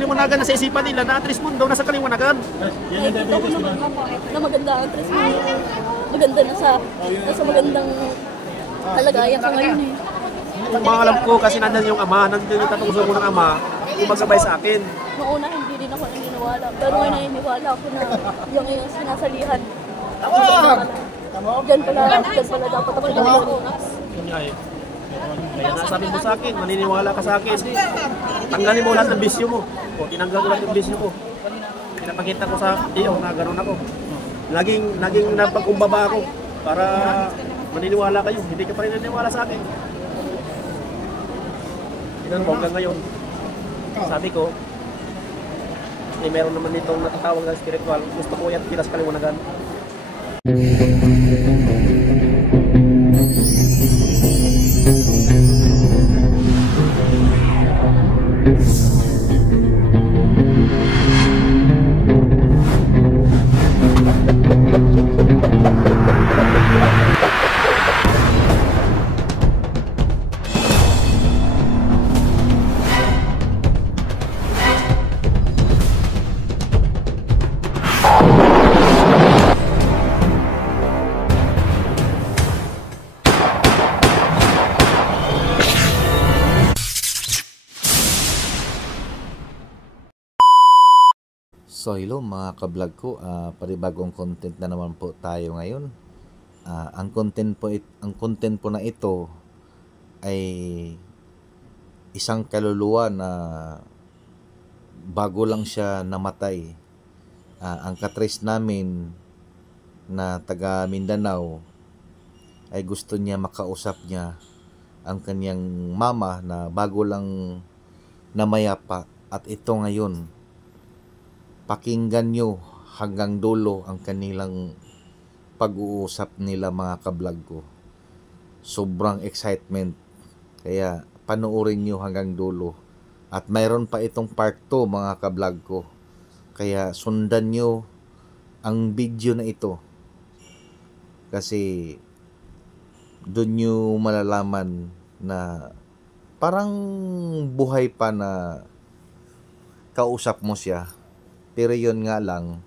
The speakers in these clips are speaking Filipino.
Liwanagan na sa isipan nila na Tres Mundo nasa kaliwanagan. Nakikita ko naman na maganda ang Tres Mundo. Maganda nasa magandang kalagayan ka ngayon eh. Kung alam ko kasi nandun yung ama, nandun yung tatungso ko ng ama, gumagabay sa akin. Noong una hindi din ako naniniwala, pero ngayon naniniwala ako na yung sinasalihan. Diyan pala dapat ako nalulunas. Kaya nasabi mo sa akin, maniniwala ka sa akin. Tanggalin mo lahat ng bisyo mo. O tinanggal ko lahat ng bisyo mo. Pinapakita ko sa iyo na gano'n ako. Naging napagkumbaba ako para maniniwala kayo. Hindi ka pa rin naniniwala sa akin. Tingnan mo hanggang ngayon. Sabi ko, meron naman ditong natatawag na spiritual. Gusto ko yan kita sa kaliwanagan. So hello mga ka-vlog ko, panibagong content na naman po tayo ngayon. Ang content po na ito ay isang kaluluwa na bago lang siya namatay. Ang katres namin na taga Mindanao ay gusto niya makausap niya ang kanyang mama na bago lang namayapa, at ito ngayon. Pakinggan nyo hanggang dulo ang kanilang pag-uusap nila mga ka-vlog ko. Sobrang excitement. Kaya panoorin nyo hanggang dulo. At mayroon pa itong part 2 mga ka-vlog ko. Kaya sundan nyo ang video na ito. Kasi doon nyo malalaman na parang buhay pa na kausap mo siya. Pero yun nga lang,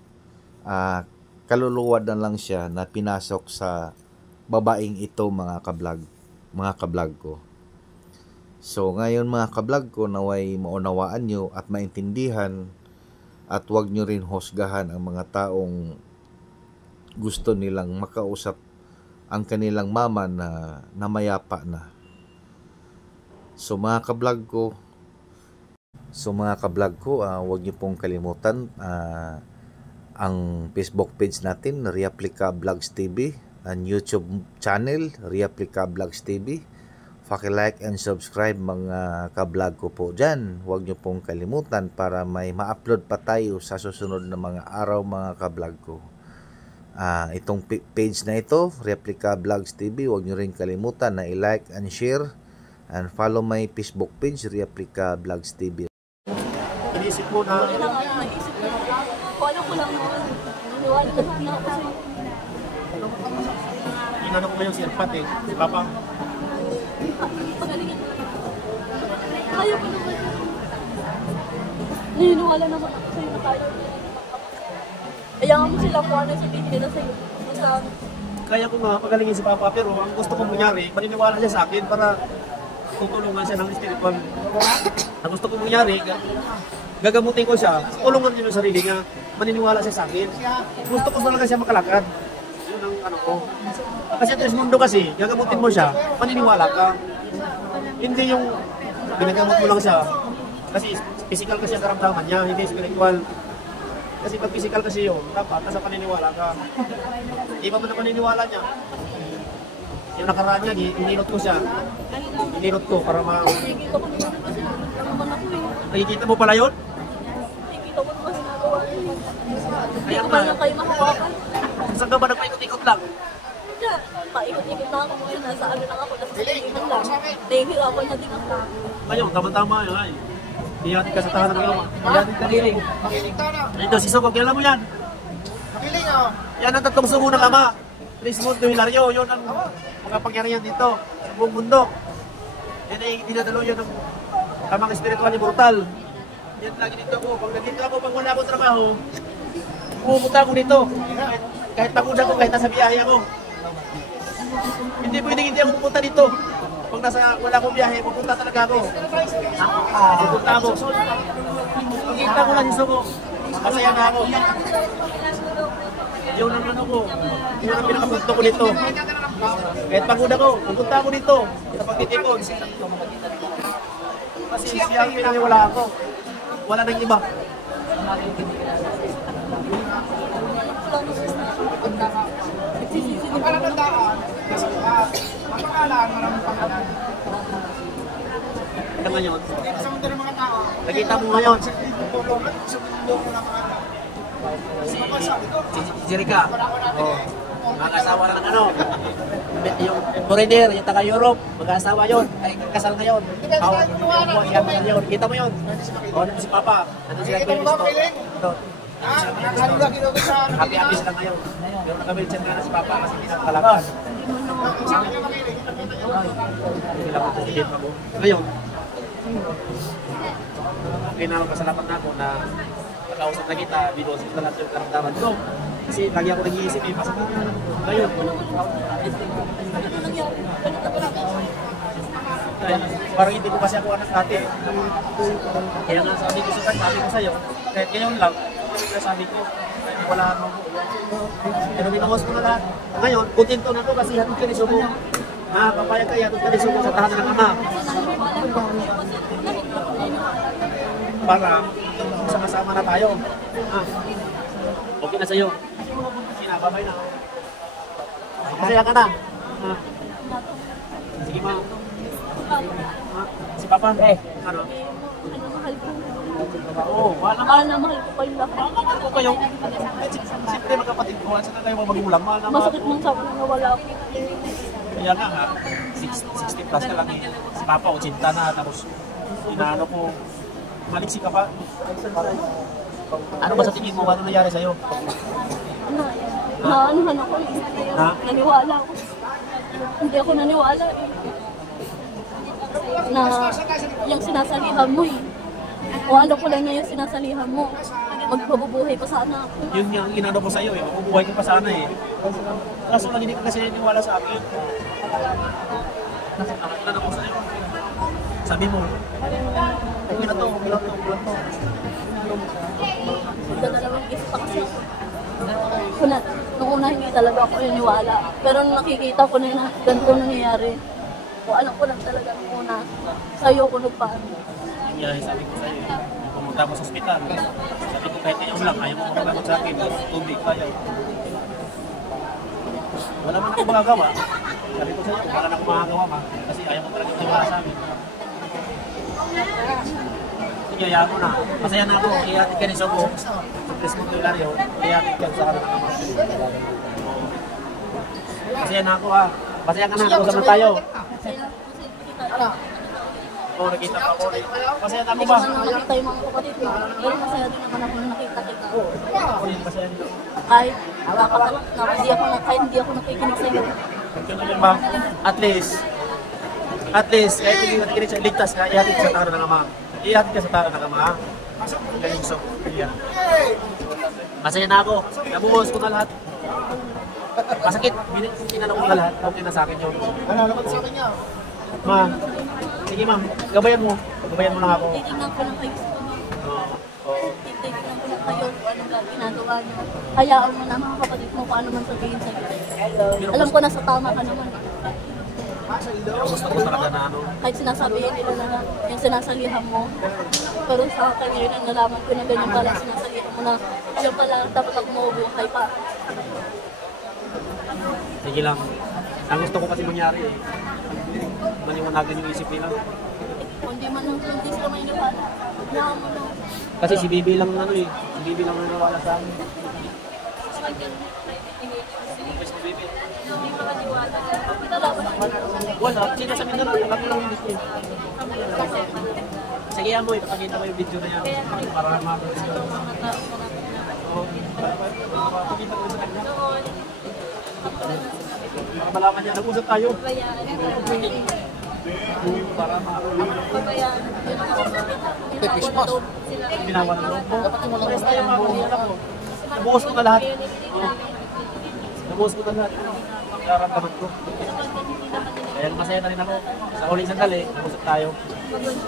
kaluluwa na lang siya na pinasok sa babaeng ito mga ka-vlog ko. So ngayon mga ka-vlog ko, naway maunawaan nyo at maintindihan, at huwag nyo rin husgahan ang mga taong gusto nilang makausap ang kanilang mama na namayapa na. So mga ka-vlog ko, huwag niyo pong kalimutan ang Facebook page natin, Reaplica Vlogs TV, ang YouTube channel, Reaplica Vlogs TV. Paki-like and subscribe mga ka-vlog ko po dyan. Huwag niyo pong kalimutan para may ma-upload pa tayo sa susunod na mga araw mga ka-vlog ko. Itong page na ito, Reaplica Vlogs TV, huwag niyo rin kalimutan na i-like and share and follow my Facebook page, Reaplica Vlogs TV. Inisip mo na... Naisip ko. Paano ko lang naman. Naniwala na sana ako sa'yo. Inano ko yung si Alpat si Papa. Pagalingan ko lang. Kaya ko naman. Naniniwala naman ako sa'yo na kaya ko. Ayaw mo sila kung ano sabihin nila sa'yo. Basta... Kaya ko nga pagalingin si Papa, pero ang gusto kong mangyari, maniniwala siya sa akin para tutulungan siya ng spiritual. Ang gusto kong mangyari, gagamutin ko siya, tulungan niya yung sarili niya, maniniwala siya sa akin. Gusto ko talaga siya makalakad. Yun ang ano ko. Kasi Tres Mundo kasi, gagamutin mo siya, maniniwala ka. Hindi yung ginagamot mo lang siya. Kasi physical kasi ang karamdaman niya, hindi spiritual. Kasi pag physical kasi yun, dapat nasa paniniwala ka. Iba mo na paniniwala niya. Yung nakaraan niya, inilot ko siya. Inilot ko para Nakikita ko naman ako eh. Nakikita mo pala yun? Nakikita ko naman ginagawa ko. Hindi Kaya ko man lang kayo makawakan. Saan ka ba nagpaikot-ikot lang? Kaya, paikot-ikot na ako ngayon. Nasa ano lang ako, nasa salihan lang. Nahihirapan na din ako. Ngayon, tama-tama yun ay. Ihatid ka sa tahanan ng ama. Ihatid ka giling. Ito, si Sugog, alam mo yan? Makiling ako. Yan ang tatlong sugo ng ama. Tres Mundo Hilario, yun ang mga pangyarihan dito sa buong mundo. Yan ay dinadalo yun ng tamang espiritual ni brutal. Yan lagi dito ako. Pag nandito ako, pag wala akong trabaho, pumunta ako dito. Kahit pagod ako, kahit nasa biyahe ako. Hindi pwedeng hindi ako pupunta dito. Pag wala akong biyahe, pupunta talaga ako. Pupunta ako. So, pagkita ko lang gusto ko. Masaya na ako. Yun ang ano ko. Yun ang pinakapunto ko dito. Kahit pagod ako, pupunta ako dito. Sa pagtitipon. Kasi siya ang pinaniwala ako. Wala nang iba. Palatandaan. Kasi mapakalaan, maraming pangalan. Ito ngayon. Dito sa mundo ng mga tao. Nakita mo ngayon. Tulungan sa mundo ng mga tao. Si Rika. Oh. Mag-asawa na ng ano. Yung foreigner, yung taga-Europe, mag-asawa yun. Ay, kasal ngayon. Kita mo yun. O, nandun si Papa. Nandun sila Nakikita mo ba, Piling? Doon. Nakakalula kinuha sa Happy sila ngayon. Pero nag-wheelchair nga na si Papa kasi pinakalaban. Sabi ka makiling. Ngayon, okay na pasalamat na ako na nakausap na kita, binusin ko lahat yung karamdaman ko. Kasi lagi ako nag-iisip eh, masama na lang. Ngayon, parang hindi ko kasi ako anak ate. Kaya nga sabi ko sa'yo, kahit ngayon lang, sabi ko, wala ano. Pero binuhos ko na lahat. Ngayon, kontento na ako kasi hatid ka ni Subo. Papayag kayo, hatid ka ni Subo sa tahanan ng ama. Para sama-sama na tayo. Okay na sa'yo. Sige na, babay na. Masaya ka na. Sige ma. Si Papa. Ano? Mahal ko. Oo, mahal na Mahal na mahal ko kayo lahat. mahal ko kayo. Siyempre magkapatid ko. Saan na kayo magulang? Mahal na mahal Masakit mong sabi na nawala ako. Kaya nga 60 plus ka lang eh. Si Papa, 80 na. Tapos, inaano ko, maliksi ka pa. Ano ba sa tingin mo? Ano nangyari sa'yo? Naanuhan ako eh. Ha? Naniwala ako. Hindi ako naniwala eh. Na yung sinasalihan mo eh. O ano ko lang na yung sinasalihan mo. Magpabubuhay pa sana ako. Yun yung inano ko sa'yo eh. Mabubuhay ko pa sana eh. Kaso lang hindi ka kasi naniwala sa akin. Nakakilala ko sa'yo. Sabi mo, okay na to, okay na to, okay na to. Magdadalawang isip pa kasi ako. Nung una hindi talaga ako naniwala. Pero nung nakikita ko na na ganito nangyayari, o alam ko lang talaga nung una, sa'yo ko nagpaano. Nangyari sabi ko sa'yo eh. Pumunta mo sa ospital. Sabi ko kahit ngayon lang, ayaw mo makagamot sa akin. Tubig, ayaw. Wala man ako magagawa. Sabi ko sa'yo, wala na ako magagawa ma. Kasi ayaw mo talaga tiwala sa amin. Sige, ayaw mo na. Masaya na ako. Ihatid ka ni Sobo. Sa Crismon to Ilario. Ihatid ka sa kanan ng ama. Masaya na ako ha. Masaya ka na. Usap na tayo. Oo, nakita pa ako. Masaya na ako Hindi ba? ko man nakita yung mga kapatid ko. Pero masaya din naman ako na nakita kita. Ako din, masaya din ako. Kahit hindi ako nakikinig sa'yo. Ganun ba? At least, kahit hindi natin kinit siya, ligtas ka, ihatid sa taro ng ama. Ihatid ka sa taro ng ama. Galing gusto. Masaya na ako. Nabuhos ko na lahat. Masakit. Kinano ko na lahat. Okay na sa akin yun. Nalalaman sa akin niya. Ma, sige ma'am, gabayan mo. Gabayan mo lang ako. Titignan ko lang kayo sa mga. Oo. Titignan ko lang kayo kung anong ginagawa niyo. Hayaan mo na mga kapatid mo kung ano man sabihin sa'yo. Alam ko nasa tama ka naman. Pero gusto ko talaga na ano. Kahit sinasabihin nila na yung sinasalihan mo. Pero sa akin ngayon ang nalaman ko na ganyan pala sinasalihan mo na yung pala dapat ako mabubuhay pa. Sige lang. Ang gusto ko kasi mangyari eh. Maniwanagan yung isip nila. Hindi man lang hindi sila may nawala. Hayaan mo na. Kasi si Bibi lang ano eh. Si Bibi lang ang nawala sa amin. Si Bibi. Wala. Sino sa Mindanao? Kami lang yung video. Sige yan mo, ipapakita mo yung video na yan. Para lang makakas ko. Oo. Ipapakita ko sa kanya. Para malaman niya, nag-usap tayo. Para makakas. Pabayaan. Yun ang Pati Christmas. Binawa ng loob mo. Dapat yung walang Basta yung mga anak ko. Nabuhos ko na lahat. Nabuhos ko na lahat. Nararamdaman ko. Kaya masaya na rin ako. Sa huling sandali, nag-usap tayo.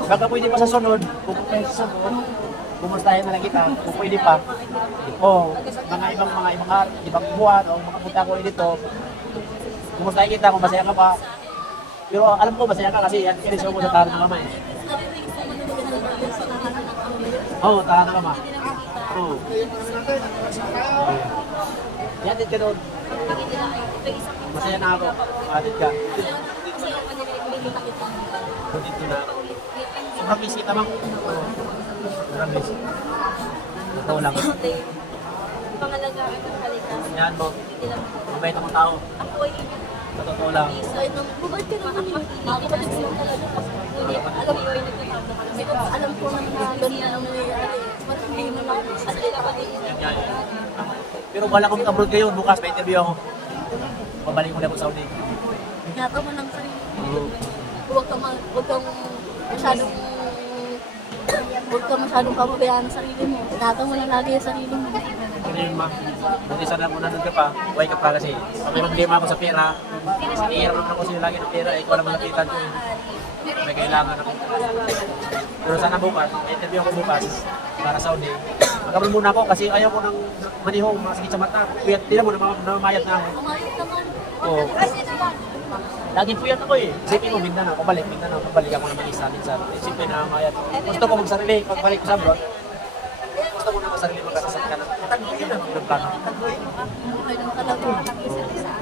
Baka pwede pa sa sunod, kung pwede sa sunod, kumustahin na lang kita, kung pwede pa. O, ibang buwan, o makapunta ko rin dito, kumustahin kita kung masaya ka pa. Pero alam ko, masaya ka kasi yan, kinisyo mo sa tahan ng mama eh. Oo, tahan ng mama. Oo. Yan din ka doon. Masaya na ako. Atid ka. Dito na ako. Sobrang miss kita bang? Sobrang miss. Ito lang. Pangalagaan ng kalikasan. Yan mo. Mabait akong tao. Ako ay Sa totoo lang. Side ng bubad ka naman yung makakapatid sila talaga. Hindi, alam ko yung alam ko na ganyan ang nangyayari. Hindi mo lang salita ka din. Yan nga yan. Pero wala kong abroad ngayon. Bukas may interview ako. Pabalik mo na ako sa Saudi. Ingatan mo ng sarili. Huwag kang masyadong pababayaan ng sarili mo. Ingatan mo lang lagi yung sarili mo. Ano yun ma? Buti sana kung nandun ka pa, buhay ka pa kasi. Pag may problema ako sa pera, inihiram naman ako sila lagi ng pera, ikaw lang malapitan ko eh. May kailangan ako. Pero sana bukas, may interview ako bukas para Saudi. Magkaroon muna ako kasi ayaw ko ng manihong, masakit sa mata. Puyat, di na mo, namamayat na ako. Umayos naman. Oo. Laging puyat ako eh. Isipin mo, Mindanao, pabalik ako naman isa minsan. Isipin na mayat. Gusto ko magsarili, pagbalik ko sa abroad. Gusto ko na magsarili, magkasasakyan na. Tagpuin yun ang plano. Buhay ng talaga.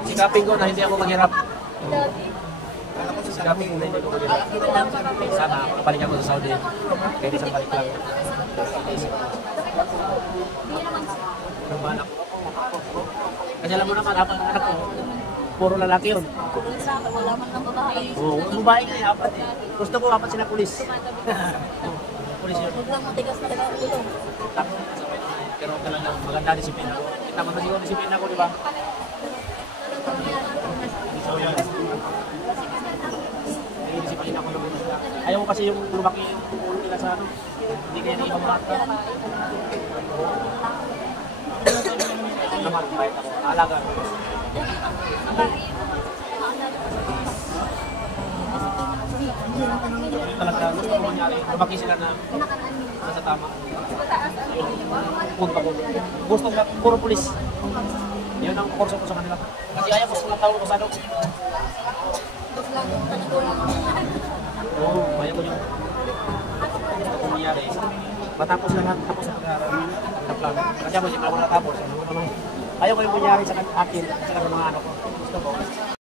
Sikapin ko na hindi ako maghirap. Sikapin ko na hindi ako maghirap. Sana, makabalik ako sa Saudi. Kaya isang balik lang. Ano ba anak ko? Kasi alam mo naman, apat ang anak ko. Puro lalaki yun. Wala man ng babae. Oo, babae nga eh, apat eh. Gusto ko apat sila pulis. Pulis yun. Huwag lang matigas talaga ang ulo. Takot sa pena eh. Pero talagang maganda disiplina ko. Kita mo na siguro disiplina ko, di ba? May disiplina ko naman. Ayaw ko kasi yung lumaki yung ulo nila sa ano. Hindi kaya ng ibang bata. Ito naman, kahit ako. Naalaga. Talaga gusto ko mangyari. Lumaki sila na nasa tama. Punta ko. Gusto ko puro pulis. Yun ang kurso ko sa kanila. Kasi ayaw ko sa tao ko sa ano. Oo, ayaw ko yung gusto ko mangyari. Matapos na lahat, tapos ang pag-aaral. Kasi ako hindi pa ako natapos. Ayaw ko yung mangyari sa akin, sa mga anak ko. Gusto ko.